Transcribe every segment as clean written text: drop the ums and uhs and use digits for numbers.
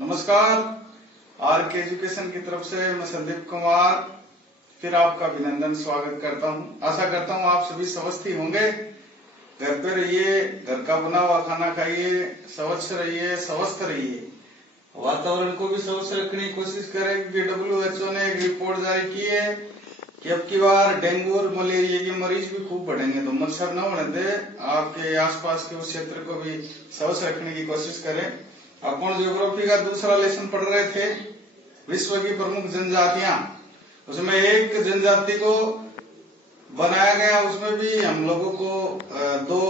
नमस्कार, आर के एजुकेशन की तरफ से मैं संदीप कुमार फिर आपका अभिनंदन स्वागत करता हूं। आशा करता हूं आप सभी स्वस्थ ही होंगे। घर पे रहिए, घर का बना हुआ खाना खाइए, स्वच्छ रहिए, स्वस्थ रहिए। वातावरण को भी स्वच्छ रखने की कोशिश करें क्योंकि WHO ने एक रिपोर्ट जारी की है कि अब की बार डेंगू और मलेरिया के मरीज भी खूब बढ़ेंगे। तो मच्छर न होने दे, आपके आसपास के उस क्षेत्र को भी स्वच्छ रखने की कोशिश करें। अपन ज्योग्राफी का दूसरा लेसन पढ़ रहे थे, विश्व की प्रमुख जनजातियां। उसमें एक जनजाति को बनाया गया, उसमें भी हम लोगों को दो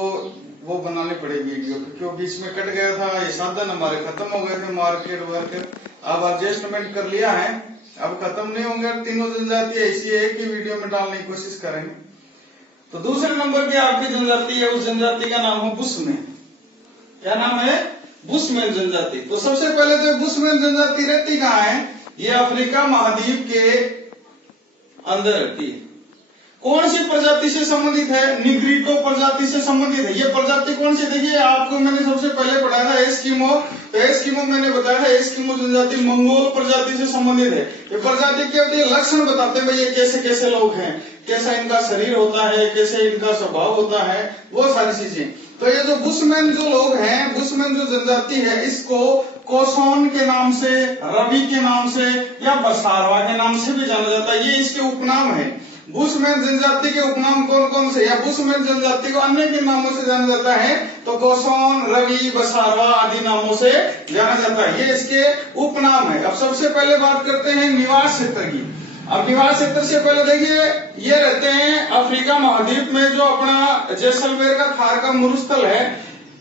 वो बनानी पड़ेगी क्योंकि वो बीच में कट गया था। ये साधन हमारे खत्म हो गए थे, मार्केट वर्केट। अब एडजस्टमेंट कर लिया है, अब खत्म नहीं होंगे। तीनों जनजाति ऐसी एक ही वीडियो में डालने की कोशिश करेंगे। तो दूसरे नंबर की आपकी जनजाति है, उस जनजाति का नाम है बुशमैन। क्या नाम है? बुशमैन जनजाति। तो सबसे पहले तो बुशमैन जनजाति रहती कहाँ है? ये अफ्रीका महाद्वीप के अंदर रहती है। कौन सी प्रजाति से संबंधित है? निग्रिटो प्रजाति से संबंधित है। ये प्रजाति कौन सी? देखिए, आपको मैंने सबसे पहले पढ़ाया था एस्किमो। तो एस्किमो मैंने बताया था, एस्किमो जनजाति मंगोल प्रजाति से संबंधित है। ये प्रजाति के अपने लक्षण बताते हैं, भाई ये कैसे कैसे लोग हैं, कैसा इनका शरीर होता है, कैसे इनका स्वभाव होता है, वो सारी चीजें। तो ये जो बुशमैन जो लोग हैं, बुशमैन जो जनजाति है, इसको कोसोन के नाम से, रवि के नाम से या बसारवा के नाम से भी जाना जाता है। ये इसके उपनाम है। बुशमैन जनजाति के उपनाम कौन कौन से? या बुशमैन जनजाति को अन्य के नामों से जाना जाता है तो कोसोन, रवि, बसारवा आदि नामों से जाना जाता है। ये इसके उपनाम है। अब सबसे पहले बात करते हैं निवास क्षेत्र की। अब निवास क्षेत्र से पहले देखिए, ये रहते हैं अफ्रीका महाद्वीप में, जो अपना जैसलमेर का थार का मरुस्थल है।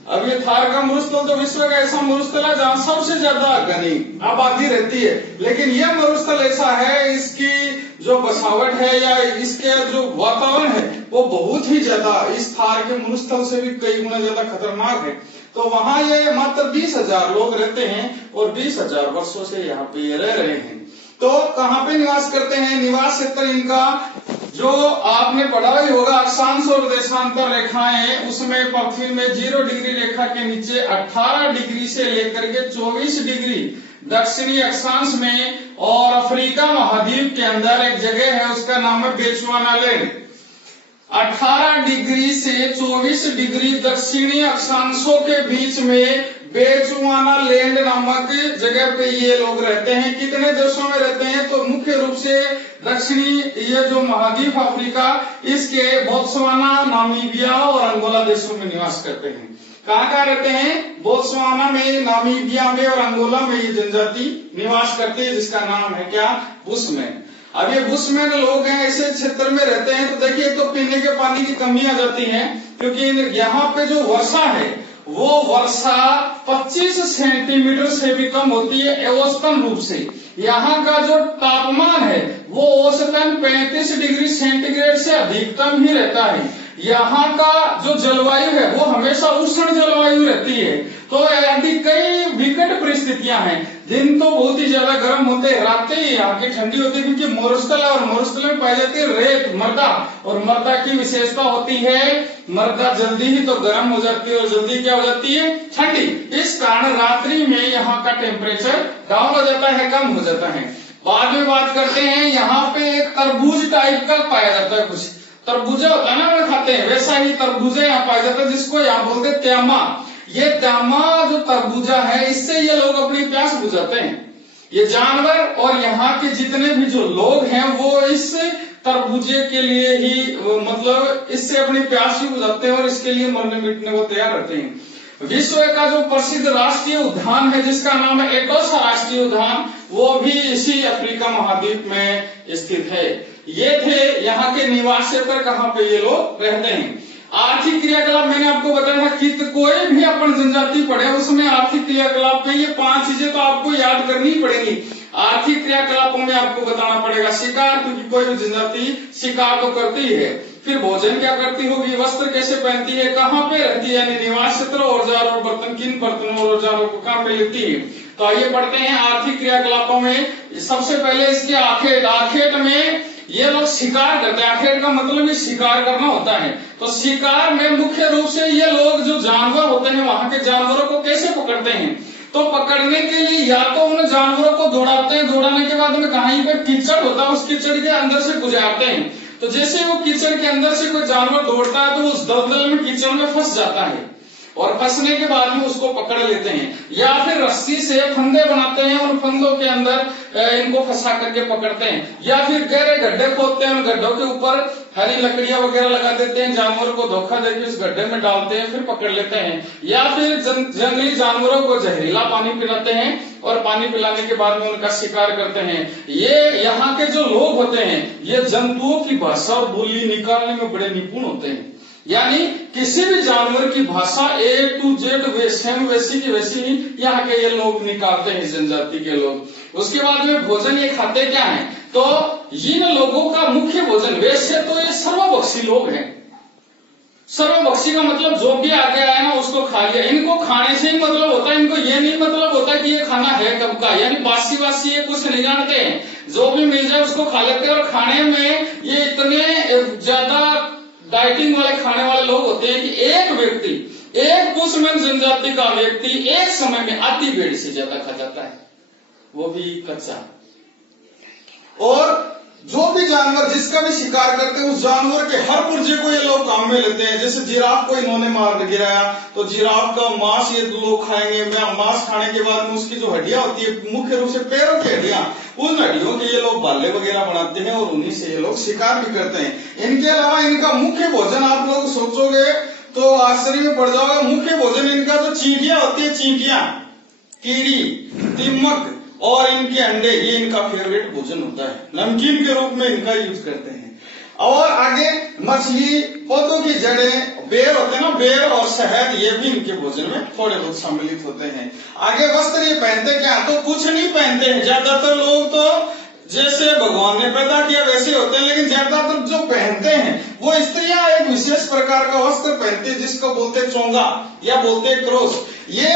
अब ये थार का मरुस्थल तो विश्व का ऐसा मरुस्थल है जहाँ सबसे ज्यादा घनी आबादी रहती है। लेकिन यह मरुस्थल ऐसा है, इसकी जो बसावट है या इसके जो वातावरण है वो बहुत ही ज्यादा इस थार के मरुस्थल से भी कई गुना ज्यादा खतरनाक है। तो वहाँ ये मात्र 20,000 लोग रहते हैं और 20,000 वर्षों से यहाँ पे रह रहे हैं। तो कहाँ पे निवास करते हैं? निवास क्षेत्र इनका जो आपने पढ़ा ही होगा, अक्षांश और देशांतर रेखाएं, उसमें पृथ्वी में 0 डिग्री रेखा के नीचे 18 डिग्री से लेकर के 24 डिग्री दक्षिणी अक्षांश में, और अफ्रीका महाद्वीप के अंदर एक जगह है, उसका नाम है बेचुआनालैंड। 18 डिग्री से 24 डिग्री दक्षिणी अक्षांशों के बीच में बेचुआनालैंड नामक जगह पे ये लोग रहते हैं। कितने देशों में रहते हैं? तो मुख्य रूप से दक्षिणी ये जो महाद्वीप अफ्रीका, इसके बोत्सवाना, नामीबिया और अंगोला देशों में निवास करते हैं। कहाँ रहते हैं? बोत्सवाना में, नामीबिया में और अंगोला में ये जनजाति निवास करती है, जिसका नाम है क्या? बुशमैन। अब ये बुशमैन लोग हैं, ऐसे क्षेत्र में रहते हैं। तो देखिए, तो पीने के पानी की कमी आ जाती है क्योंकि यहाँ पे जो वर्षा है वो वर्षा 25 सेंटीमीटर से भी कम होती है औसतन रूप से। यहाँ का जो तापमान है वो औसतन 35 डिग्री सेंटीग्रेड से अधिकतम ही रहता है। यहाँ का जो जलवायु है वो हमेशा उष्ण जलवायु रहती है। तो ऐसी कई विकट परिस्थितियां हैं। दिन तो बहुत ही ज्यादा गर्म होते हैं, रातें यहाँ की ठंडी होती है क्योंकि मरुस्थल है और मरुस्थल में पाई जाती है रेत, मृदा। और मृदा की विशेषता होती है, मृदा जल्दी ही तो गर्म हो जाती है और जल्दी क्या हो जाती है? ठंडी। इस कारण रात्रि में यहाँ का टेम्परेचर डाउन हो जाता है, कम हो जाता है। बाद में बात करते हैं, यहाँ पे एक तरबूज टाइप का पाया जाता है, कुछ तरबूजा होता है ना, वो खाते हैं, वैसा ही तरबूजा यहाँ पाया जाता है, जिसको यहाँ बोलते हैं त्यामा। ये त्यामा जो तरबूजा है, इससे ये लोग अपनी प्यास बुझाते हैं। ये जानवर और यहाँ के जितने भी जो लोग हैं वो इस तरबूजे के लिए ही, मतलब इससे अपनी प्यास भी बुझाते हैं और इसके लिए मरने मिटने को तैयार रहते हैं। विश्व का जो प्रसिद्ध राष्ट्रीय उद्यान है, जिसका नाम है एटोसा राष्ट्रीय उद्यान, वो भी इसी अफ्रीका महाद्वीप में स्थित है। ये थे यहाँ के निवास क्षेत्र, कहाँ पे ये लोग रहते हैं। आर्थिक क्रियाकलाप मैंने आपको बताया था कि कोई भी अपन जनजाति पढ़े उसमें आर्थिक क्रियाकलाप में ये 5 चीजें तो आपको याद करनी ही पड़ेगी। आर्थिक क्रियाकलापों में आपको बताना पड़ेगा शिकार, क्योंकि कोई भी जनजाति शिकार तो करती है। फिर भोजन क्या करती होगी, वस्त्र कैसे पहनती है, कहाँ पे रहती है, यानी निवास क्षेत्र, औजार और बर्तन, किन बर्तनों और औजारों को कहाँ पे लेती है। तो आइए पढ़ते हैं आर्थिक क्रियाकलापों में। सबसे पहले इसके आखेट। आखेट में ये लोग शिकार करते हैं। आखेट का मतलब ही शिकार करना होता है। तो शिकार में मुख्य रूप से ये लोग जो जानवर होते हैं, वहां के जानवरों को कैसे पकड़ते हैं, तो पकड़ने के लिए या तो उन जानवरों को दौड़ाते हैं, दौड़ाने के बाद में कहीं पे कीचड़ होता है, उस कीचड़ के अंदर से गुजारते हैं। तो जैसे वो कीचड़ के अंदर से कोई जानवर दौड़ता है तो उस दलदल में कीचड़ में फंस जाता है, और फंसने के बाद में उसको पकड़ लेते हैं, या फिर रस्सी से फंदे बनाते हैं, उन फंदों के अंदर इनको फंसा करके पकड़ते हैं, या फिर गहरे गड्ढे खोदते हैं, उन गड्ढों के ऊपर हरी लकड़ियां वगैरह लगा देते हैं, जानवरों को धोखा देकर उस गड्ढे में डालते हैं, फिर पकड़ लेते हैं, या फिर जंगली जानवरों को जहरीला पानी पिलाते हैं और पानी पिलाने के बाद में उनका शिकार करते हैं। ये यहाँ के जो लोग होते हैं ये जंतुओं की भाषा और बोली निकालने में बड़े निपुण होते हैं, यानी किसी भी जानवर की भाषा A to Z वैसी की वैसी ही यहाँ के ये लोग निकालते हैं, जनजाति के लोग। उसके बाद में भोजन ये खाते क्या है, तो इन लोगों का मुख्य भोजन, वैसे तो ये सर्वभक्षी लोग हैं। सर्वभक्षी का मतलब जो भी आगे आया ना उसको खा लिया। इनको खाने से ही मतलब होता है, इनको ये नहीं मतलब होता कि ये खाना है कब का, यानी बासी बासी ये कुछ नहीं जानते हैं, जो भी मिल जाए उसको खा लेते हैं। और खाने में ये इतने ज्यादा डाइटिंग वाले खाने वाले लोग होते हैं कि एक व्यक्ति, एक बुशमैन जनजाति का व्यक्ति एक समय में आधी भेड़ से ज्यादा खा जाता है, वो भी कच्चा। और जो भी जानवर जिसका भी शिकार करते हैं उस जानवर के हर पुर्जे को ये लोग काम में लेते हैं। जैसे जिराफ को इन्होंने मार गिराया तो जिराफ का मांस ये लोग खाएंगे। मांस खाने के बाद में उसकी जो हड्डियां होती है, मुख्य रूप से पैरों की हड्डियां, उन हड्डियों के ये लोग बाले वगैरह बनाते हैं और उन्हीं से ये लोग शिकार भी करते हैं। इनके अलावा इनका मुख्य भोजन आप लोग सोचोगे तो आश्चर्य में पड़ जाओगे। मुख्य भोजन इनका जो चींटियां होती है, चींटियां, कीड़ी, दीमक और इनके अंडे, ये इनका फेवरेट भोजन होता है। नमकीन के रूप में इनका यूज करते हैं। और आगे मछली, पौधों की जड़ें, बेर होते हैं ना, बेर और शहद, ये भी इनके भोजन में थोड़े बहुत सम्मिलित होते हैं। आगे वस्त्र ये पहनते क्या, तो कुछ नहीं पहनते हैं। ज्यादातर लोग तो जैसे भगवान ने पैदा किया वैसे होते हैं, लेकिन ज्यादातर जो पहनते हैं वो स्त्रियां एक विशेष प्रकार का वस्त्र पहनती है जिसको बोलते चोंगा या बोलते क्रोस। ये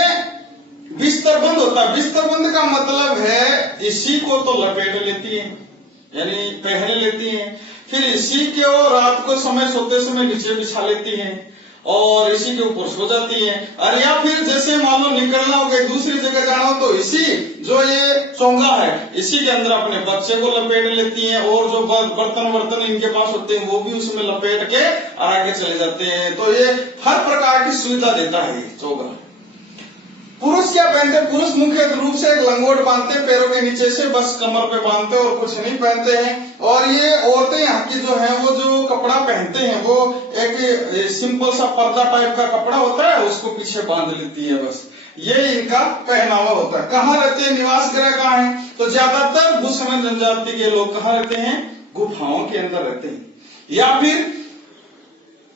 बिस्तरबंद होता है। बिस्तरबंद का मतलब है इसी को तो लपेट लेती है, यानी पहन लेती हैं, फिर इसी के वो रात को समय सोते समय नीचे बिछा लेती हैं और इसी के ऊपर सो जाती हैं। और या फिर जैसे मान लो निकलना हो, कहीं दूसरी जगह जाना हो तो इसी जो ये चोंगा है इसी के अंदर अपने बच्चे को लपेट लेती हैं, और जो बर्तन इनके पास होते हैं वो भी उसमें लपेट के आगे चले जाते हैं। तो ये हर प्रकार की सुविधा देता है ये चोंगा। पुरुष क्या पहनते हैं, पुरुष मुख्य रूप से एक लंगोट बांधते हैं पैरों के नीचे से, बस कमर पे बांधते हैं और कुछ नहीं पहनते हैं। और ये औरतें यहाँ की जो है वो जो कपड़ा पहनते हैं वो एक सिंपल सा पर्दा टाइप का कपड़ा होता है, उसको पीछे बांध लेती है, बस ये इनका पहनावा होता है। कहाँ रहते हैं, निवास गृह कहाँ है, तो ज्यादातर बुशमैन जनजाति के लोग कहाँ रहते हैं, गुफाओं के अंदर रहते हैं, या फिर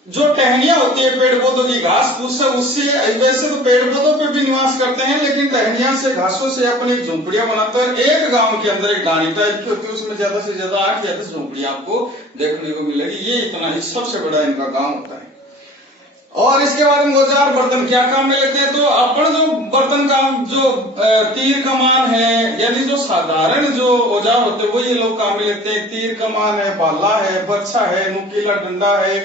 जो टहनियां होती है पेड़ पौधों की, घास फूस है उससे, वैसे तो पेड़ पौधों पे भी निवास करते हैं लेकिन टहनियां से, घासों से अपनी झोंपड़ियां बनाते हैं। एक गांव के अंदर एक डानी टाइप की होती है, उसमें ज्यादा से ज्यादा 8 या 10 झोंपड़ियां आपको देखने को मिलेगी। ये इतना ही सबसे बड़ा इनका गांव होता है। और इसके बाद में औजार बर्तन क्या काम में लेते हैं, तो अपन जो बर्तन का जो तीर कमान है, यानी जो साधारण जो औजार होते हैं वो ये लोग काम में लेते हैं। तीर कमान है, भाला है, बर्छा है, नुकीला डंडा है,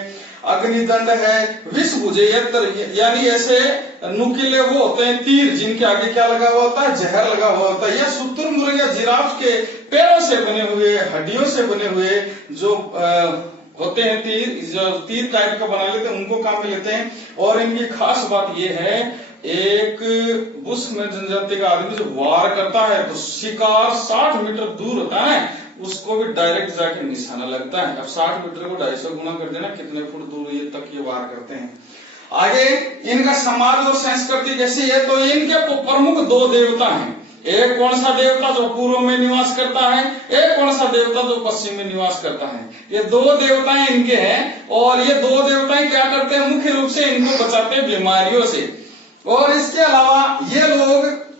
अग्निदंड है, विष भुजे यंत्र, यानी ऐसे नुकीले वो होते हैं तीर जिनके आगे क्या लगा हुआ होता है, जहर लगा हुआ होता है। या शुतुरमुर्ग या जिराफ के पैरों से बने हुए, हड्डियों से बने हुए जो होते हैं तीर, जो तीर टाइप का बना लेते हैं उनको काम में लेते हैं। और इनकी खास बात ये है, एक बुशमैन जनजाति का आदमी जो वार करता है तो शिकार 60 मीटर दूर होता है उसको भी डायरेक्ट जाके निशाना लगता है। अब 60 मीटर को 250 गुना कर देना, कितने फुट दूर ये तक ये वार करते हैं। आगे इनका समाज और संस्कृति कैसी है, तो इनके प्रमुख 2 देवता हैं। एक कौन सा देवता जो पूर्व में निवास करता है, एक कौन सा देवता जो पश्चिम में निवास करता है। ये 2 देवताएं इनके हैं, और ये 2 देवताएं क्या करते हैं, मुख्य रूप से इनको बचाते हैं बीमारियों से। और इसके अलावा ये लोग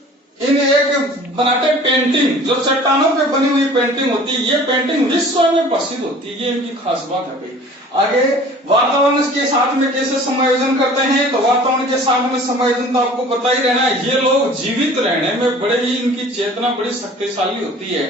इन एक बनाते पेंटिंग, जो चट्टानों पे बनी हुई पेंटिंग होती है, ये पेंटिंग विश्व में प्रसिद्ध होती है, ये इनकी खास बात है भाई। आगे वातावरण के साथ में कैसे समायोजन करते हैं, तो वातावरण के साथ में समायोजन तो आपको पता ही रहना है। ये लोग जीवित रहने में बड़े ही, इनकी चेतना बड़ी शक्तिशाली होती है,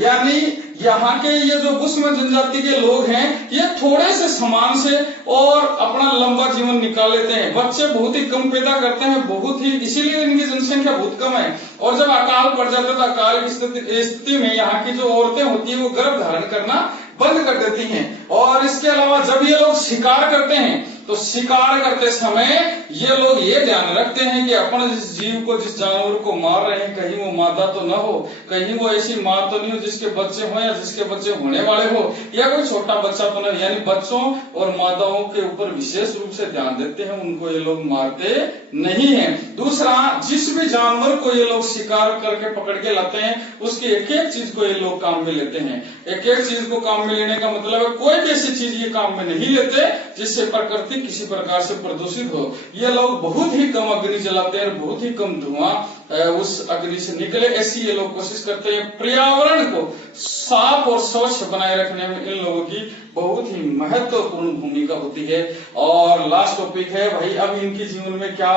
यानी यहाँ के ये जो बुशमैन जनजाति के लोग हैं ये थोड़े से सामान से और अपना लंबा जीवन निकाल लेते हैं। बच्चे बहुत ही कम पैदा करते हैं, बहुत ही, इसीलिए इनकी जनसंख्या बहुत कम है। और जब अकाल पड़ जाता है तो अकाल की स्थिति में यहाँ की जो औरतें होती है वो गर्भ धारण करना बंद कर देती हैं। और इसके अलावा जब ये लोग शिकार करते हैं तो शिकार करते समय ये लोग ये ध्यान रखते हैं कि अपन जिस जीव को, जिस जानवर को मार रहे हैं, कहीं वो मादा तो न हो, कहीं वो ऐसी माँ तो नहीं हो जिसके बच्चे हो या जिसके बच्चे होने वाले हो, या कोई छोटा बच्चा तो नहीं। यानी बच्चों और मादाओं के ऊपर विशेष रूप से ध्यान देते हैं, उनको ये लोग मारते नहीं है। दूसरा, जिस भी जानवर को ये लोग शिकार करके पकड़ के लाते हैं उसकी एक एक चीज को ये लोग काम में लेते हैं। एक एक चीज को काम में लेने का मतलब है कोई भी ऐसी चीज ये काम में नहीं लेते जिससे प्रकृति किसी प्रकार से प्रदूषित हो। ये लोग बहुत ही कम अग्नि जलाते हैं, बहुत ही कम धुआं उस अग्नि से निकले, ऐसी ये लोग कोशिश करते हैं। पर्यावरण को साफ और स्वच्छ बनाए रखने में इन लोगों की बहुत ही महत्वपूर्ण भूमिका होती है। और लास्ट टॉपिक है भाई, अब इनके जीवन में क्या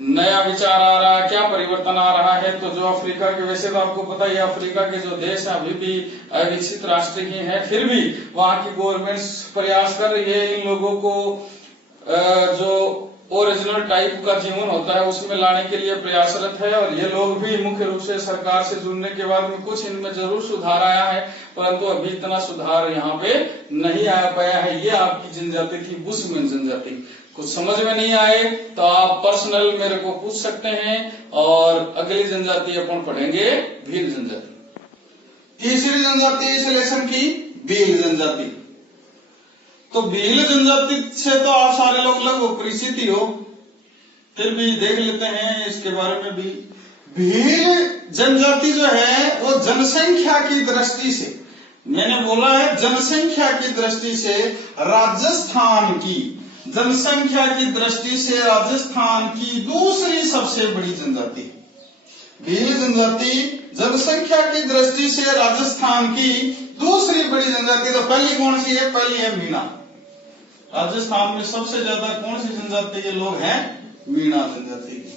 नया विचार आ रहा है, क्या परिवर्तन आ रहा है। तो जो अफ्रीका के, वैसे तो आपको पता ही अफ्रीका के जो देश है अभी भी विकसित राष्ट्र ही है, फिर भी वहां की गवर्नमेंट प्रयास कर रही है इन लोगों को जो ओरिजिनल टाइप का जीवन होता है उसमें लाने के लिए प्रयासरत है। और ये लोग भी मुख्य रूप से सरकार से जुड़ने के बाद में कुछ इनमें जरूर सुधार आया है, परंतु अभी इतना सुधार यहाँ पे नहीं आ पाया है। ये आपकी जनजाति थी बुशमैन जनजाति। कुछ समझ में नहीं आए तो आप पर्सनल मेरे को पूछ सकते हैं। और अगली जनजाति अपन पढ़ेंगे भील जनजाति। तीसरी जनजाति इस लेसन की भील जनजाति। तो भील जनजाति से तो आप सारे लोग लगभग परिचित ही हो, फिर भी देख लेते हैं इसके बारे में भी। भील जनजाति जो है वो जनसंख्या की दृष्टि से, मैंने बोला है जनसंख्या की दृष्टि से राजस्थान की, जनसंख्या की दृष्टि से राजस्थान की दूसरी सबसे बड़ी जनजाति। भील जनजाति जनसंख्या की दृष्टि से राजस्थान की दूसरी बड़ी जनजाति। तो पहली कौन सी है? पहली है मीणा। राजस्थान में सबसे ज्यादा कौन सी जनजाति के लोग हैं? मीणा जनजाति की।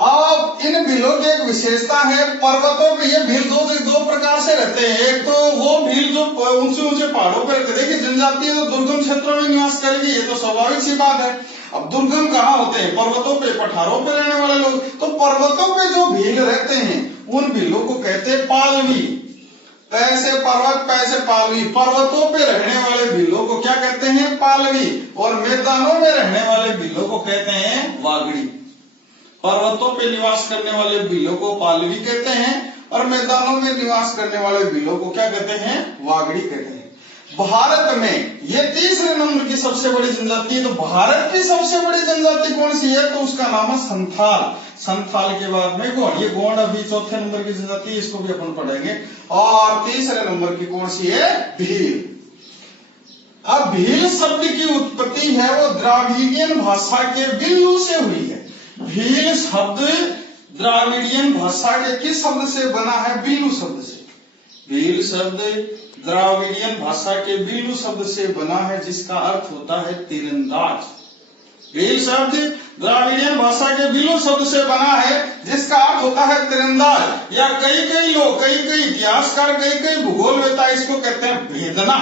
अब इन भीलों की एक विशेषता है, पर्वतों पे ये भील दो प्रकार से रहते हैं। एक तो वो भील जो ऊंचे ऊंचे पहाड़ों पर रहते हैं। देखिए जनजाति तो दुर्गम क्षेत्रों में निवास करेगी, ये तो स्वाभाविक सी बात है। अब दुर्गम कहाँ होते हैं? पर्वतों पे, पठारों पे रहने वाले लोग। तो पर्वतों पे जो भील रहते हैं उन भीलों को कहते हैं पालवी। पैसे पर्वत, पैसे पालवी। पर्वतों पे रहने वाले भीलों को क्या कहते हैं? पालवी। और मैदानों में रहने वाले भीलों को कहते हैं वागड़ी। पर्वतों पे निवास करने वाले भीलों को पालवी कहते हैं और मैदानों में निवास करने वाले भीलों को क्या कहते हैं? वागड़ी कहते हैं। भारत में ये तीसरे नंबर की सबसे बड़ी जनजाति है। तो भारत की सबसे बड़ी जनजाति कौन सी है? तो उसका नाम है संथाल। संथाल के बाद में गोंड। ये गोंड अभी चौथे नंबर की जनजाति, इसको भी अपन पढ़ेंगे। और तीसरे नंबर की कौन सी है? भील। अब भील शब्द की उत्पत्ति है वो द्राविडियन भाषा के बिल्लू से हुई है। भील शब्द द्राविडियन भाषा के किस शब्द से बना है? बिल्लू शब्द से। भील शब्द द्राविडियन भाषा के बिल्लू शब्द से बना है जिसका अर्थ होता है तीरंदाज। भील शब्द द्राविडियन भाषा के बिल्लू शब्द से बना है जिसका अर्थ होता है तीरंदाज। या कई लोग, कई इतिहासकार, कई भूगोलवेता इसको कहते हैं भेदना।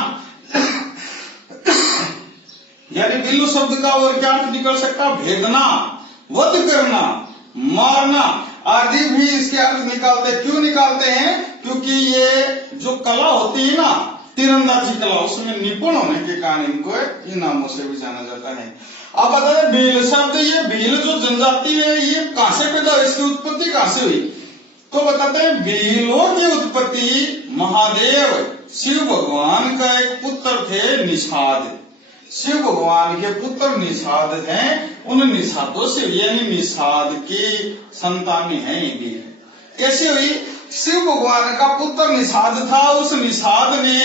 यानी बिल्लू शब्द का और क्या अर्थ निकल सकता? भेदना, वध करना, मारना आदि भी इसके अर्थ निकालते। क्यों निकालते हैं? क्योंकि ये जो कला होती है ना, तीरंदाजी कला, उसमें निपुण होने के कारण इनको इन नामों से भी जाना जाता है। अब बता दें भील शब्द, ये भील जो जनजाति है ये कहां से पैदा हुई, इसकी उत्पत्ति कहां से हुई? तो बताते हैं भीलों की उत्पत्ति महादेव शिव भगवान का एक पुत्र थे निषाद। शिव भगवान के पुत्र निषाद हैं, उन निषादों से, यानी निषाद की संतानें हैं ये भील। कैसे हुई? शिव भगवान का पुत्र निषाद था। उस निषाद ने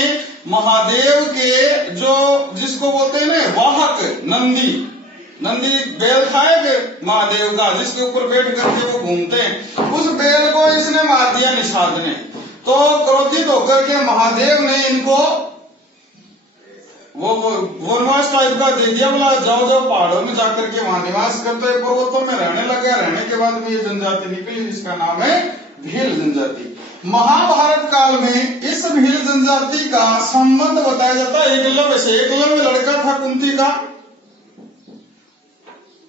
महादेव के जो, जिसको बोलते हैं ना वाहक, नंदी बैल था एक महादेव का, जिसके ऊपर बैठ करके वो घूमते हैं, उस बैल को इसने मार दिया निषाद ने। तो क्रोधित होकर के महादेव ने इनको वो वनवास टाइप का दे दिया, बोला जाओ पहाड़ों में जाकर के वहां निवास करते, पर्वतों में रहने लगे। रहने के बाद में ये जनजाति निकली जिसका नाम है भील जनजाति। महाभारत काल में इस भील जनजाति का संबंध बताया जाता है एकलव्य से। एकलव्य लड़का था कुंती का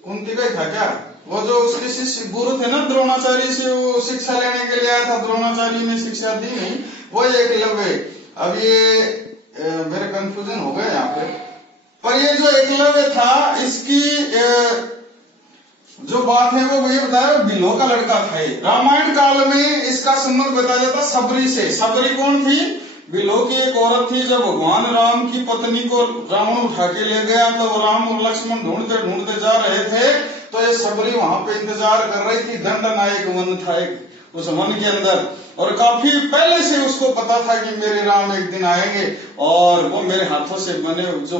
ही था क्या? वो जो उसके शिष्य गुरु थे ना द्रोणाचार्य से, वो शिक्षा लेने के लिए आया था, द्रोणाचार्य ने शिक्षा दी नहीं, वो एकलव्य। अब ये मेरे कंफ्यूजन हो गए यहाँ पे। पर ये जो एकलव्य था, इसकी जो बात है वो ये बताया बिल्हो का लड़का था। रामायण काल में इसका संबंध बताया जाता सबरी से। सबरी कौन थी? बिल्हो की एक औरत थी। जब भगवान राम की पत्नी को रावण उठा के ले गया तो राम और लक्ष्मण ढूंढते ढूंढते जा रहे थे, तो ये सबरी वहां पे इंतजार कर रही थी। दंडनायक वन था एक उस वन के अंदर, और काफी पहले से उसको पता था कि मेरे राम एक दिन आएंगे और वो मेरे हाथों से बने जो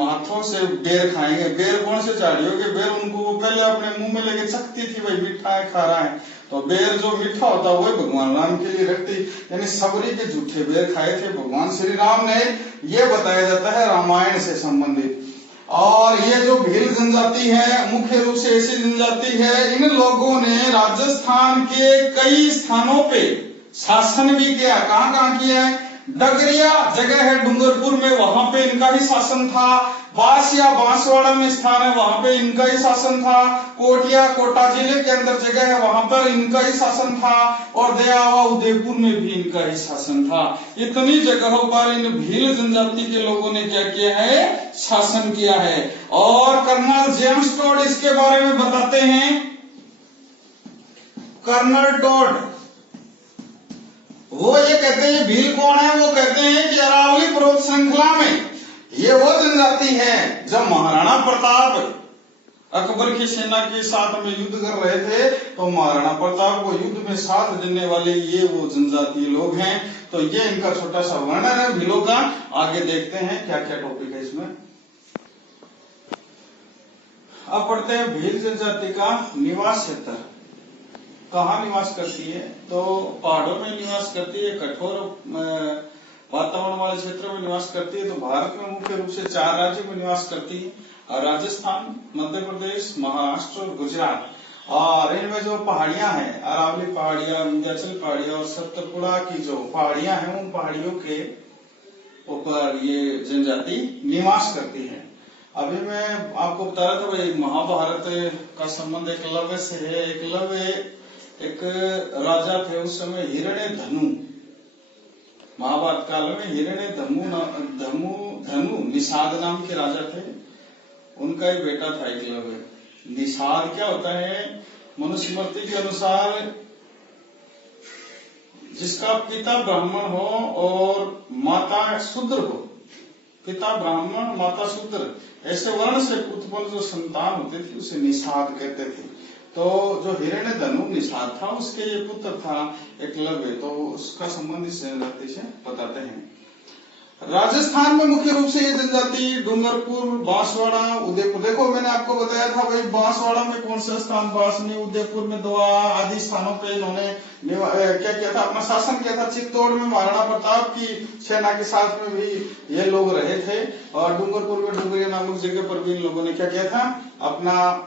हाथों से बेर खाएंगे। बेर कौन से झाड़ियों के बेर? उनको वो पहले अपने मुंह में लेके चखती थी, भाई मीठा है, खा रहा है। तो बेर जो मीठा होता है वही भगवान राम के लिए रखती, यानी सबरी के झूठे बेर खाए थे भगवान श्री राम ने। ये बताया जाता है रामायण से संबंधित। और ये जो भील जनजाति है, मुख्य रूप से ऐसी जनजाति है, इन लोगों ने राजस्थान के कई स्थानों पे शासन भी किया। कहाँ कहाँ किया है? डगरिया जगह है डूंगरपुर में, वहां पे इनका ही शासन था। बांस या बांसवाड़ा में स्थान है, वहां पे इनका ही शासन था। कोटिया कोटा जिले के अंदर जगह है, वहां पर इनका ही शासन था। और दयावा उदयपुर में भी इनका ही शासन था। इतनी जगहों पर इन भील जनजाति के लोगों ने क्या किया है? शासन किया है। और कर्नल जेम्स टोड इसके बारे में बताते हैं। कर्नल टोड वो ये कहते हैं भील कौन है? वो कहते हैं कि अरावली पर्वत श्रृंखला में ये वो जनजाति है जब महाराणा प्रताप अकबर की सेना के साथ में युद्ध कर रहे थे, तो महाराणा प्रताप को युद्ध में साथ देने वाले ये वो जनजातीय लोग हैं। तो ये इनका छोटा सा वर्णन है भीलों का। आगे देखते हैं क्या क्या टॉपिक है इसमें। अब पढ़ते हैं भील जनजाति का निवास क्षेत्र। कहाँ निवास करती है? तो पहाड़ों में निवास करती है, कठोर वातावरण वाले क्षेत्रों में निवास करती है। तो भारत में मुख्य रूप से 4 राज्यों में निवास करती है, और राजस्थान, मध्य प्रदेश, महाराष्ट्र और गुजरात। और इनमें जो पहाड़ियां हैं, अरावली पहाड़ियां, विंध्याचल पहाड़ियां और सप्तपुड़ा की जो पहाड़ियां हैं, उन पहाड़ियों के ऊपर ये जनजाति निवास करती है। अभी मैं आपको बता रहा था भाई, महाभारत का संबंध एकलव्य से है। एकलव्य एक राजा थे उस समय, हिरण्यधनु। महाभारत काल में हिरण्यधनु निषाद नाम के राजा थे, उनका ही बेटा था एकलव्य। निषाद क्या होता है? मनुस्मृति के अनुसार जिसका पिता ब्राह्मण हो और माता शूद्र हो, पिता ब्राह्मण माता शूद्र, ऐसे वर्ण से उत्पन्न जो संतान होती थी उसे निषाद कहते थे। तो जो हिरण्यधनु निषाद था, उसके ये पुत्र था एकलव्य। तो उसका संबंध इस जनजाति से बताते हैं। राजस्थान में मुख्य रूप से ये जनजाति डूंगरपुर, बांसवाड़ा, उदयपुर। देखो मैंने आपको बताया था भाई, बांसवाड़ा में कौन सा स्थान? बांसनी। उदयपुर में दोआ आदि स्थानों पे इन्होंने क्या किया था? अपना शासन किया था। चित्तौड़ में महाराणा प्रताप की सेना के साथ में भी ये लोग रहे थे। और डूंगरपुर में डूंगरिया नामक जगह पर भी इन लोगों ने क्या किया था? अपना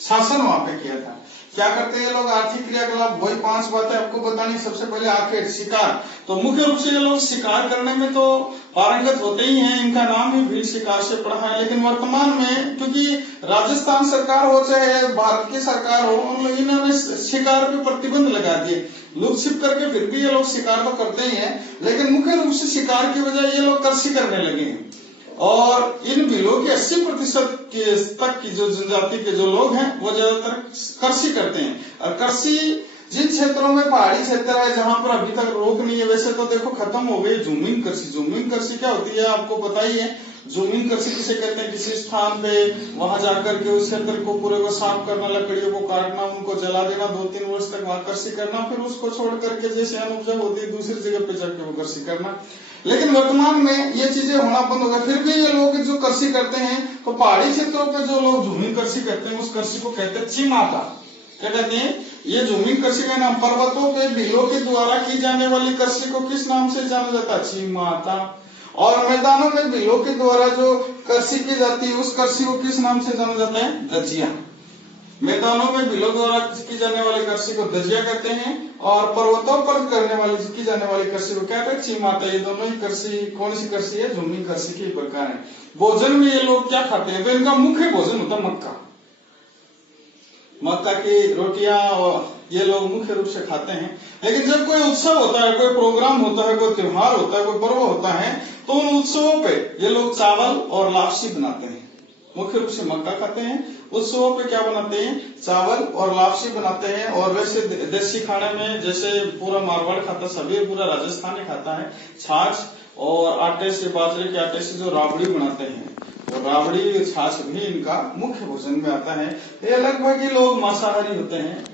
शासन वहां पे किया था। क्या करते हैं ये लोग? आर्थिक क्रियाकलाप। वही 5 बातें आपको बतानी। सबसे पहले आखिर शिकार। तो मुख्य रूप से ये लोग शिकार करने में तो पारंगत होते ही हैं। इनका नाम भी भील शिकार से पड़ा है। लेकिन वर्तमान में क्योंकि राजस्थान सरकार हो चाहे भारत की सरकार हो, उन लोग इन्होंने शिकार पे प्रतिबंध लगा दिए। लुक छिप करके फिर भी ये लोग शिकार तो करते ही हैं, लेकिन मुख्य रूप से शिकार की बजाय ये लोग कृषि करने लगे हैं। और इन भीलों के 80% तक की जो जनजाति के जो लोग हैं वो ज्यादातर कृषि करते हैं। और कृषि जिन क्षेत्रों में पहाड़ी क्षेत्र है, जहां पर अभी तक रोक नहीं है, वैसे तो देखो खत्म हो गई जूमिंग कृषि। जूमिंग कृषि क्या होती है आपको बताइए? जूमिंग कृषि किसे कहते हैं? किसी स्थान पे वहां जाकर के उस क्षेत्र को पूरे को साफ करना, लकड़ियों को काटना, उनको जला देना, 2-3 वर्ष तक वहां कृषि करना, फिर उसको छोड़ करके जैसे अनुपजाऊ होती है दूसरी जगह पे जाके वो कृषि करना। लेकिन वर्तमान में ये चीजें होना बंद हो गई। फिर भी ये लोग जो कृषि करते हैं, तो पहाड़ी क्षेत्रों पे जो लोग जूमिंग कृषि करते हैं, उस कृषि को कहते हैं चिमाता। क्या कहते हैं? ये जूमिंग कृषि का नाम। पर्वतों पे भीलों के द्वारा की जाने वाली कृषि को किस नाम से जाना जाता है? चिमाता। और मैदानों में भीलों के द्वारा जो कृषि की जाती है, उस कृषि को किस नाम से जाना जाता है? दजिया। मैदानों में बिलों द्वारा की जाने वाली कृषि को दजिया कहते हैं, और पर्वतों पर करने वाली की जाने वाली कृषि को क्या कहते हैं, चीमाता। ये दोनों ही कृषि कौन सी कृषि है, झुम्मी कृषि के प्रकार है। भोजन में ये लोग क्या खाते हैं, तो इनका मुख्य भोजन होता है मक्का, मक्का की रोटियां, और ये लोग मुख्य रूप से खाते हैं। लेकिन जब कोई उत्सव होता है, कोई प्रोग्राम होता है, कोई त्योहार होता है, कोई पर्व होता है, तो उन उत्सवों पे ये लोग चावल और लापसी बनाते हैं। मुख्य रूप से मक्का खाते हैं, उत्सवों पे क्या बनाते हैं, चावल और लापसी बनाते हैं। और वैसे देसी खाने में जैसे पूरा मारवाड़ खाता, सभी पूरा राजस्थानी खाता है, छाछ और आटे से, बाजरे के आटे से जो राबड़ी बनाते हैं, और राबड़ी छाछ भी इनका मुख्य भोजन में आता है। ये लगभग ही लोग मांसाहारी होते हैं,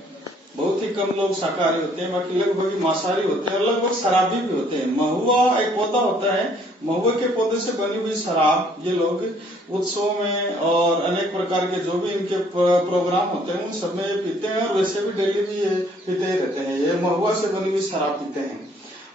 बहुत ही कम लोग शाकाहारी होते हैं, बाकी लगभग मांसाहारी होते हैं, और लगभग शराबी भी होते हैं। महुआ एक पौधा होता है, महुए के पौधे से बनी हुई शराब ये लोग उत्सवों में और अनेक प्रकार के जो भी इनके प्रोग्राम होते हैं उन सब में पीते हैं, और वैसे भी डेली भी ये पीते ही रहते हैं। ये महुआ से बनी हुई शराब पीते हैं।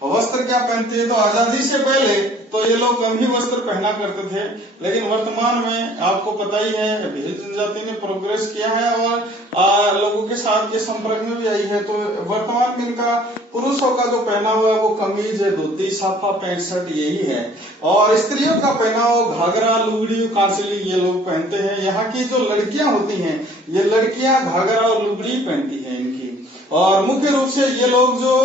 वस्त्र क्या पहनते हैं, तो आजादी से पहले तो ये लोग कम ही वस्त्र पहना करते थे, लेकिन वर्तमान में आपको पता ही है भील जनजाति ने प्रोग्रेस किया है और लोगों के साथ के संपर्क में भी आई है। तो वर्तमान में इनका पुरुषों का जो पहना हुआ है वो कमीज है, धोती, साफा, पैंट शर्ट यही है, और स्त्रियों का पहनावा घाघरा, लुगड़ी, कांसली ये लोग पहनते हैं। यहाँ की जो लड़कियां होती हैं, ये लड़कियां घाघरा और लुगड़ी पहनती है इनकी। और मुख्य रूप से ये लोग जो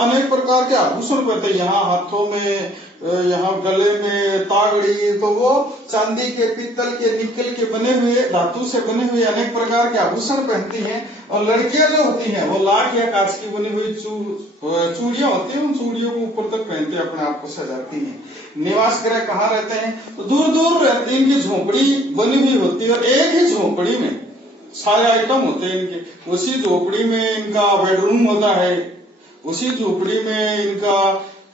अनेक प्रकार के आभूषण पहनते हैं, यहाँ हाथों में, यहाँ गले में तागड़ी, तो वो चांदी के, पीतल के, निकल के बने हुए, धातु से बने हुए अनेक प्रकार के आभूषण पहनती हैं। और लड़कियां जो होती हैं वो लाख या कांच की बनी हुई चूड़ियां होती हैं, उन चूड़ियों को ऊपर तक पहनते अपने आप को सजाती हैं। निवास गृह कहाँ रहते हैं, तो दूर दूर रहती, इनकी झोपड़ी बनी हुई होती है, और एक ही झोपड़ी में सारे आइटम होते हैं इनके। उसी झोपड़ी में इनका बेडरूम होता है, उसी झोपड़ी में इनका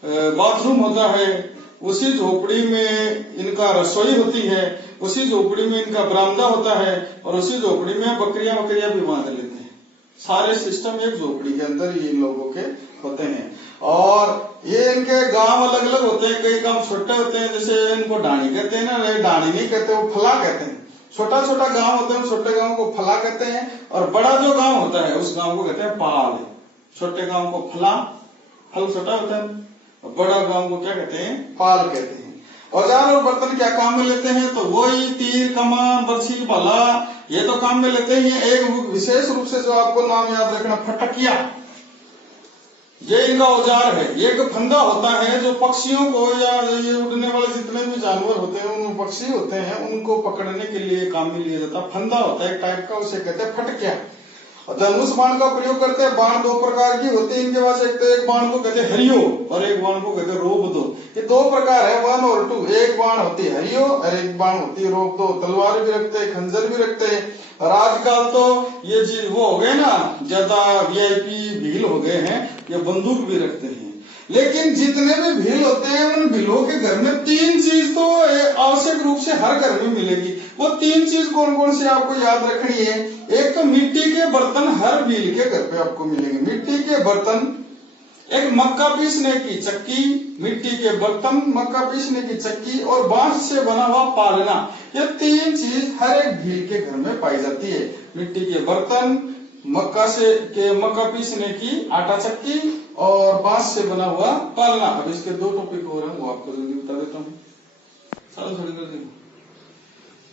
बाथरूम होता है, उसी झोपड़ी में इनका रसोई होती है, उसी झोपड़ी में इनका बरामदा होता है, और उसी झोपड़ी में बकरियां भी बांध लेते हैं। सारे सिस्टम एक झोपड़ी के अंदर ही इन लोगों के होते हैं। और ये इनके गांव अलग अलग होते हैं, कई गांव छोटे होते हैं, जैसे इनको डाणी कहते हैं ना, डाणी नहीं कहते, वो फला कहते हैं। छोटा छोटा गांव होते हैं, छोटे गांव को फला कहते हैं, और बड़ा जो गांव होता है उस गांव को कहते हैं पाल। छोटे गांव को फल छोटा होता है, और बड़ा गांव को क्या कहते हैं, पाल कहते हैं। औजार और बर्तन क्या काम में लेते हैं, तो वही तीर, कमान, बरछी, भाला ये तो काम में लेते हैं। एक विशेष रूप से जो आपको नाम याद रखना, फटकिया, ये इनका औजार है। एक फंदा होता है जो पक्षियों को या ये उड़ने वाले जितने भी जानवर होते हैं, उन पक्षी होते हैं, उनको पकड़ने के लिए काम में लिया जाता है। फंदा होता है एक टाइप का, उसे कहते हैं फटकिया। धनुष बाण का प्रयोग करते हैं। बाण दो प्रकार की होती है इनके पास, एक तो एक बाण को कहते हैं हरियो और एक बाण को कहते हैं रोब दो। ये दो प्रकार है, 1 और 2। एक बाण होती है हरियो और एक बाण होती है रोब दो। तलवार भी रखते हैं, खंजर भी रखते हैं। और आजकल तो ये चीज वो हो गए ना, ज्यादा VIP भील हो गए हैं, ये बंदूक भी रखते हैं। लेकिन जितने भी भील होते हैं उन भीलों के घर में 3 चीज तो आवश्यक रूप से हर घर में मिलेगी। वो 3 चीज कौन कौन सी आपको याद रखनी है। एक तो मिट्टी के बर्तन हर भील के घर पे आपको मिलेंगे, मिट्टी के बर्तन। एक मक्का पीसने की चक्की, मिट्टी के बर्तन, मक्का पीसने की चक्की और बांस से बना हुआ पालना। ये 3 चीज हर एक भील के घर में पाई जाती है। मिट्टी के बर्तन, मक्का पीसने की आटा चक्की और बांस से बना हुआ पालना। अब इसके 2 टॉपिक हो रहे हैं, वो आपको जल्दी बता देता हूँ।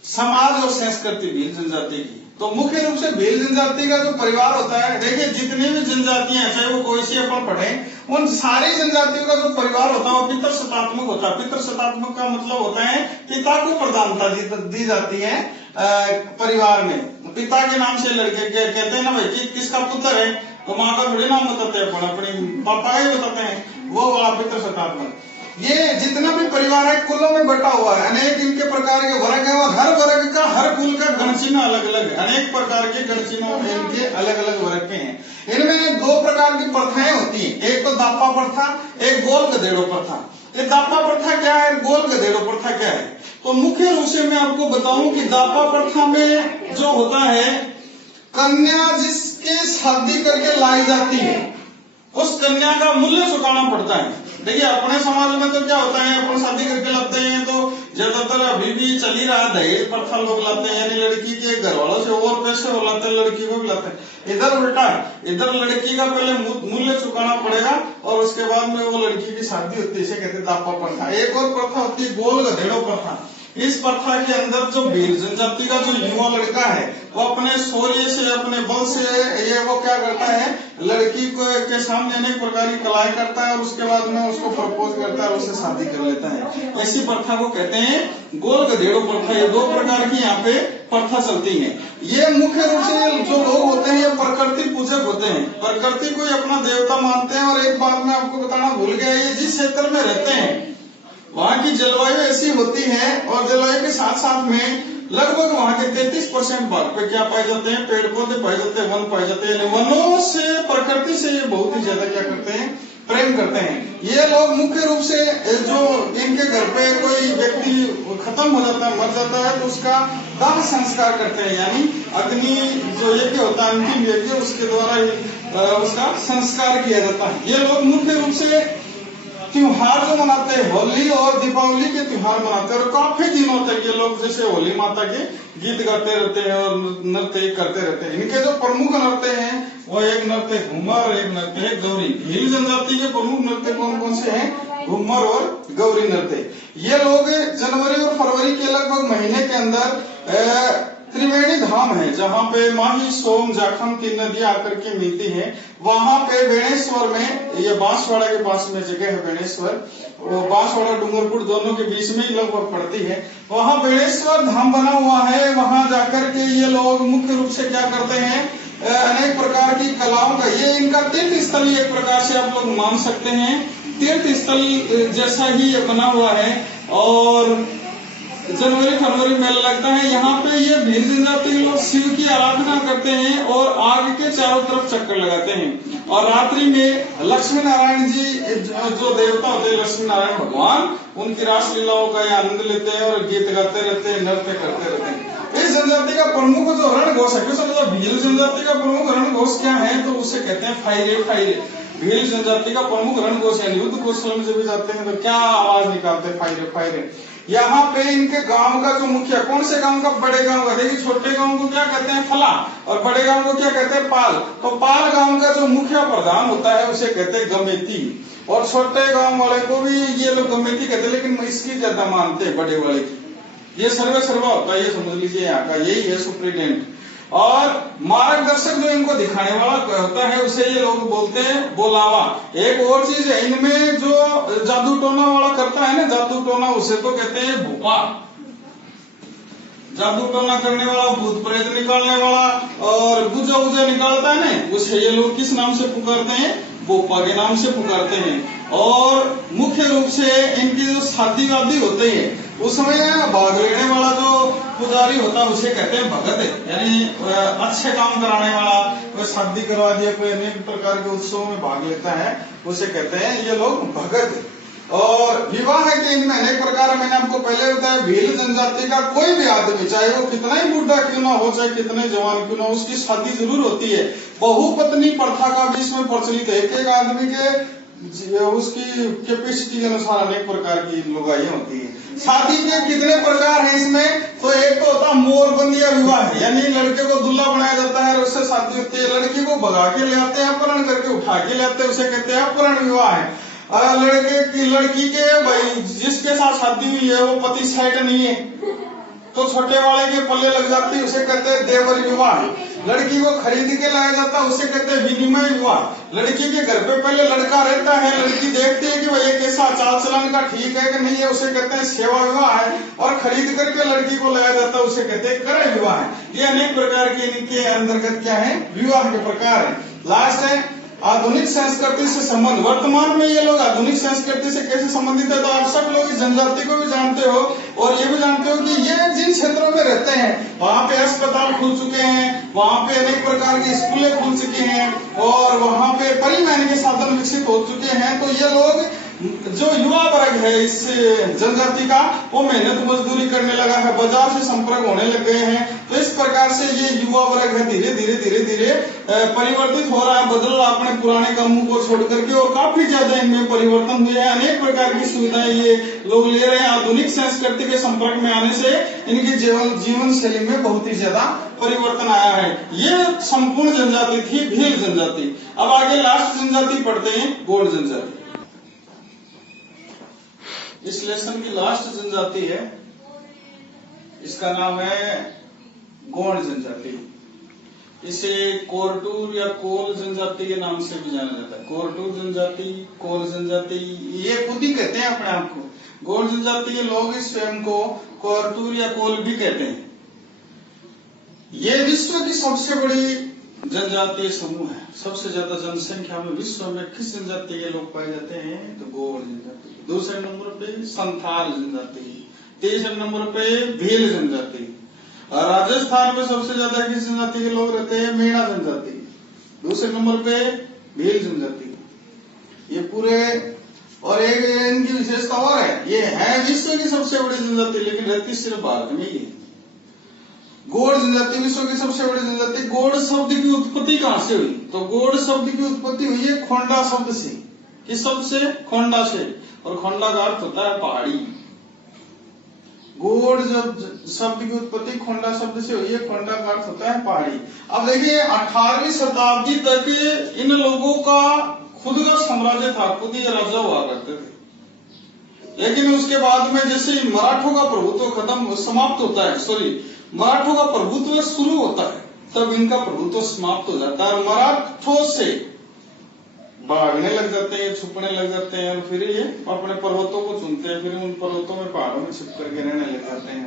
समाज और संस्कृति भील जनजाति की। तो मुख्य रूप से भील जनजाति का जो परिवार होता है, देखिए जितनी भी जनजातियां हैं, चाहे वो कोई सी अपन पढ़े, उन सारी जनजातियों का जो परिवार होता है वो पितृ सत्तात्मक होता है। पितृ सत्तात्मक का मतलब होता है पिता को प्रधानता दी जाती है परिवार में। पिता के नाम से लड़के कहते हैं ना भाई कि किसका पुत्र है, तो माँ का थोड़ी नाम बताते हैं, अपने पापा का ही बताते हैं, वो वाला पितृ सत्तात्मक। ये जितना भी परिवार है कुलों में बटा हुआ है, अनेक इनके प्रकार के वर्ग है, और हर वर्ग का, हर कुल का गणचिन्ह अलग अलग है। अनेक प्रकार के गणचिन्ह इनके अलग अलग वर्ग के हैं। इनमें 2 प्रकार की प्रथाएं होती हैं, एक तो दापा प्रथा, एक गोल गधेड़ो प्रथा। ये दापा प्रथा क्या है, गोल गधेड़ो प्रथा क्या है, तो मुख्य रूप से मैं आपको बताऊं कि दापा प्रथा में जो होता है, कन्या जिसके शादी करके लाई जाती है उस कन्या का मूल्य चुकाना पड़ता है। देखिए अपने समाज में तो क्या होता है, अपन शादी करके लाते हैं तो ज्यादातर अभी भी चल ही रहा दहेज प्रथा लोग लाते हैं, यानी लड़की के घर वालों से और पैसे वो लाते हैं, लड़की को भी लाते हैं। इधर उल्टा है, इधर लड़की का पहले मूल्य चुकाना पड़ेगा और उसके बाद में वो लड़की की शादी होती है, इसे कहते हैं दापा प्रथा। एक और प्रथा होती है गोल गधेड़ो प्रथा। इस प्रथा के अंदर जो भील जनजाति का जो युवा लड़का है वो अपने शौर्य से, अपने बल से ये वो क्या करता है, लड़की को के सामने अनेक प्रकार की कलाएं करता है और उसके बाद में उसको प्रपोज करता है और उससे शादी कर लेता है। ऐसी प्रथा को कहते हैं गोल गधेड़ो प्रथा। ये दो प्रकार की यहाँ पे प्रथा चलती है। ये मुख्य रूप से जो लोग होते हैं ये प्रकृति पूजक होते हैं, प्रकृति को अपना देवता मानते हैं। और एक बात मैं आपको बताना भूल गया, ये जिस क्षेत्र में रहते हैं वहाँ की जलवायु ऐसी होती है और जलवायु के साथ साथ में लगभग वहाँ के 33% भाग पे क्या पाए जाते हैं, पेड़ पौधे पाए जाते हैं, वन पाए जाते हैं। वनों से, प्रकृति से ये बहुत ही ज्यादा क्या करते हैं, प्रेम करते हैं। ये लोग मुख्य रूप से जो इनके घर पे कोई व्यक्ति खत्म हो जाता है, मर जाता है, तो उसका दाह संस्कार करते हैं, यानी अग्नि जो यज्ञ होता है, अंतिम यज्ञ, उसके द्वारा ही उसका संस्कार किया जाता है। ये लोग मुख्य रूप से त्योहार जो मनाते हैं, होली और दीपावली के त्योहार मनाते हैं और काफी दिनों तक ये लोग जैसे होली माता के गीत गाते रहते हैं और नृत्य करते रहते हैं। इनके जो प्रमुख नृत्य हैं वो एक नृत्य घूमर, एक नृत्य गौरी। भील जनजाति के प्रमुख नृत्य कौन कौन से हैं, घूमर और गौरी नृत्य। ये लोग जनवरी और फरवरी के लगभग महीने के अंदर त्रिवेणी धाम है जहाँ पे माही, सोम, जाखम 3 नदियां आकर के मिलती हैं। वहाँ पे बेणेश्वर में, ये बांसवाड़ा के पास में जगह है बेणेश्वर, वो बांसवाड़ा डूंगरपुर दोनों के बीच में ही लगभग पड़ती है। वहाँ बेणेश्वर धाम बना हुआ है। वहाँ जाकर के ये लोग मुख्य रूप से क्या करते हैं, अनेक प्रकार की कलाओं का, ये इनका तीर्थ स्थल एक प्रकार से आप लोग मान सकते हैं, तीर्थ स्थल जैसा ही ये बना हुआ है। और जनवरी फरवरी मेला लगता है। यहाँ पे ये भील जनजाति के लोग शिव की आराधना करते हैं और आग के चारों तरफ चक्कर लगाते हैं। और रात्रि में लक्ष्मी नारायण जी जो देवता होते हैं, लक्ष्मी नारायण भगवान, उनकी रासलीलाओं का आनंद लेते हैं और गीत गाते रहते हैं, नृत्य करते रहते हैं। इस जनजाति का प्रमुख जो रणघोष है, क्यों भील जनजाति का प्रमुख रणघोष क्या है, तो उसे कहते हैं फायरे। फायरे भील जनजाति का प्रमुख रणघोष है। युद्ध कौशल में जब जाते हैं तो क्या आवाज निकालते हैं, फायरे फायरे। यहाँ पे इनके गांव का जो मुखिया, कौन से गांव का, बड़े गांव का, देखिए छोटे गांव को क्या कहते हैं, फला, और बड़े गांव को क्या कहते हैं, पाल। तो पाल गांव का जो मुखिया प्रधान होता है उसे कहते हैं गमेती, और छोटे गांव वाले को भी ये लोग गमेती कहते हैं, लेकिन इसकी ज्यादा मानते हैं बड़े वाले की। ये सर्वे सर्वा होता है, ये समझ लीजिए यहाँ का, यही है सुप्रीटेंडेंट। और मार्गदर्शक जो इनको दिखाने वाला होता है उसे ये लोग बोलते हैं बोलावा। एक और चीज है, इनमें जो जादू टोना वाला करता है ना, जादू टोना, उसे तो कहते हैं भूपा। जादू टोना करने वाला, भूत प्रेत निकालने वाला और गुजा उजा निकालता है ना, उसे ये लोग किस नाम से पुकारते हैं, बोपा के नाम से पुकारते हैं। और मुख्य रूप से इनकी जो शादी वादी होती है उसमें भाग लेने वाला जो पुजारी होता है उसे कहते हैं भगत, यानी अच्छे काम कराने वाला। कोई शादी करवा दिया, कोई अनेक प्रकार के उत्सवों में भाग लेता है, उसे कहते हैं ये लोग भगत। और विवाह के इनमें अनेक प्रकार, मैंने आपको पहले बताया, भील जनजाति का कोई भी आदमी, चाहे वो कितना ही बुढ़ा क्यों ना हो, चाहे कितने जवान क्यों ना हो, उसकी शादी जरूर होती है। बहुपत्नी प्रथा का भी इसमें प्रचलित है। एक आदमी के उसकी कैपेसिटी के अनुसार अनेक प्रकार की लुगाइयां होती है। शादी के कितने प्रकार हैं इसमें, तो एक तो होता मोरबंदिया विवाह, यानी लड़के को दूल्हा बनाया जाता है और उससे शादी होती है। लड़की को भगा के ले आते हैं, अपहरण करके उठा के ले आते हैं, उसे कहते हैं अपहरण विवाह है। लड़की के भाई जिसके साथ शादी हुई है वो पति साइड नहीं है तो छोटे वाले के पल्ले लग जाती है, उसे कहते हैं देवर विवाह। लड़की को खरीद के लाया जाता है, उसे कहते हैं विनिमय विवाह। लड़की के घर पे पहले लड़का रहता है, लड़की देखती है कि भाई ये कैसा चाल चलन का ठीक है कि नहीं है, उसे कहते हैं सेवा विवाह है। और खरीद करके लड़की को लाया जाता है, उसे कहते हैं क्रय विवाह है। ये अनेक प्रकार के इनके अंतर्गत क्या है, विवाह के प्रकार है। लास्ट है आधुनिक संस्कृति से संबंध। वर्तमान में ये लोग आधुनिक संस्कृति से कैसे संबंधित है, तो आप सब लोग इस जनजाति को भी जानते हो और ये भी जानते हो कि ये जिन क्षेत्रों में रहते हैं वहाँ पे अस्पताल खुल चुके हैं, वहाँ पे अनेक प्रकार की स्कूलें खुल चुकी हैं और वहाँ पे परिवहन के साधन विकसित हो चुके हैं। तो ये लोग जो युवा वर्ग है इस जनजाति का, वो मेहनत मजदूरी करने लगा है, बाजार से संपर्क होने लग गए हैं। तो इस प्रकार से ये युवा वर्ग है धीरे धीरे परिवर्तित हो रहा है, बदल रहा अपने पुराने कामों को छोड़ करके, और काफी ज्यादा इनमें परिवर्तन हुए हैं। अनेक प्रकार की सुविधाएं ये लोग ले रहे हैं। आधुनिक संस्कृति के संपर्क में आने से इनकी जीवन शैली में बहुत ही ज्यादा परिवर्तन आया है। ये संपूर्ण जनजाति थी, भील जनजाति। अब आगे लास्ट जनजाति पढ़ते हैं, गौड़ जनजाति। इस लेसन की लास्ट जनजाति है, इसका नाम है गौड़ जनजाति। इसे कोरटूर या कोल जनजाति के नाम से भी जाना जाता है। कोरटूर जनजाति, कोल जनजाति, ये खुद ही कहते हैं अपने आप को। गौड़ जनजाति के लोग इस स्वयं को कोरटूर या कोल भी कहते हैं। ये विश्व की सबसे बड़ी जनजातीय समूह है। सबसे ज्यादा जनसंख्या में विश्व में किस जनजाति के लोग पाए जाते हैं? तो गौड़ जनजाति। दूसरे नंबर पे संथाल जनजाति, तीसरे नंबर पे भील जनजाति। राजस्थान में सबसे ज्यादा किस जनजाति के लोग रहते हैं? मेणा जनजाति। दूसरे नंबर पे भील जनजाति। ये पूरे, और एक इनकी विशेषता और है, ये है विश्व की सबसे बड़ी जनजाति, लेकिन रहती सिर्फ भारत में ही है। गौड़ जनजाति विश्व की सबसे बड़ी जनजाति। गौड़ शब्द की उत्पत्ति कहां से हुई? तो गौड़ शब्द की उत्पत्ति हुई है खोंडा शब्द से। किस शब्द से? खोंडा से। और खोंडा का अर्थ होता है पहाड़ी। गौड़ शब्द की उत्पत्ति खोंडा शब्द से हुई है। खोंडा का अर्थ होता है पहाड़ी। अब देखिए 18वीं शताब्दी तक इन लोगों का खुद का साम्राज्य था, खुद ही राजा हुआ करते थे। लेकिन उसके बाद में जैसे मराठों का प्रभुत्व खत्म समाप्त होता है, मराठों का प्रभुत्व शुरू होता है, तब इनका प्रभुत्व समाप्त हो जाता है। मराठों से भागने लग जाते हैं, छुपने लग जाते हैं, और फिर ये अपने पर्वतों को चुनते हैं, फिर उन पर्वतों में पहाड़ों में छिप करके रहने लग जाते हैं।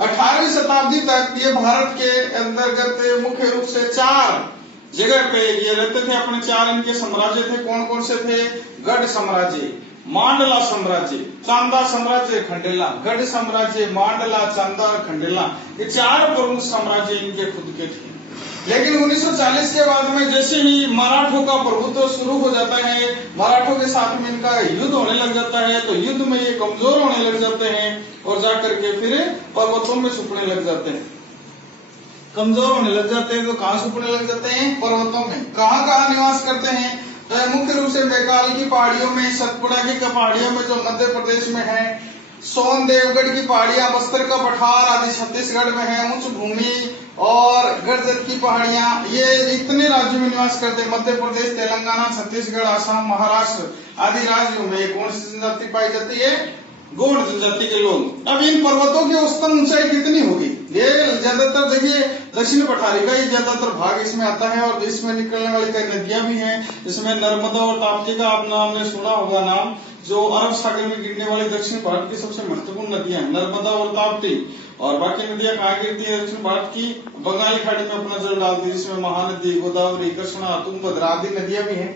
18वीं शताब्दी तक ये भारत के अंतर्गत मुख्य रूप से 4 जगह पे ये रहते थे। अपने 4 इनके साम्राज्य थे। कौन कौन से थे? गढ़ साम्राज्य, मांडला साम्राज्य, चांदा साम्राज्य, खंडेला। गढ़ साम्राज्य, मांडला, चांदा और खंडेला, ये 4 प्रमुख साम्राज्य इनके खुद के थे। लेकिन 1940 के बाद में जैसे ही मराठों का प्रभुत्व शुरू हो जाता है, मराठों के साथ में इनका युद्ध होने लग जाता है, तो युद्ध में ये कमजोर होने लग जाते हैं और जाकर के फिर पर्वतों में छुपने लग जाते हैं। कमजोर होने लग जाते हैं तो कहाँ छुपने लग जाते हैं? पर्वतों में। कहाँ कहाँ निवास करते हैं? तो मुख्य रूप से बैकाल की पहाड़ियों में, सतपुड़ा की पहाड़ियों में जो मध्य प्रदेश में है, सोन देवगढ़ की पहाड़ियां, बस्तर का पठार आदि छत्तीसगढ़ में है, उच्च भूमि और गढ़जत की पहाड़ियां, ये इतने राज्यों में निवास करते हैं। मध्य प्रदेश, तेलंगाना, छत्तीसगढ़, असम, महाराष्ट्र आदि राज्यों में कौन सी जनजाति पाई जाती है? गौड़ जनजाति के लोग। अब इन पर्वतों की औसतन ऊंचाई कितनी होगी? ये ज्यादातर देखिए दक्षिण पठारी का ही ज्यादातर भाग इसमें आता है, और इसमें निकलने वाली कई नदियां भी हैं। इसमें नर्मदा और ताप्ती का आपने सुना होगा नाम, जो अरब सागर में गिरने वाली दक्षिण भारत की सबसे महत्वपूर्ण नदियां हैं, नर्मदा और ताप्ती। और बाकी नदियां कहाँ गिरती है दक्षिण भारत की? बंगाली खाड़ी में अपना जल डालती है, जिसमें महानदी, गोदावरी, कृष्णा, तुंगभद्रा आदि नदियां भी हैं।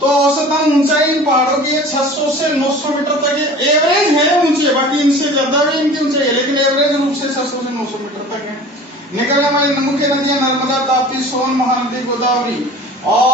तो औसतन ऊंचाई इन पहाड़ों की 600 से 900 मीटर तक एवरेज है ऊंचे, बाकी इनसे ज्यादा भी इनकी ऊंचाई है, लेकिन एवरेज रूप से 600 से 900 मीटर तक है। निकलने वाली मुख्य नदियां नर्मदा, ताप्ती, सोन, महानदी, गोदावरी और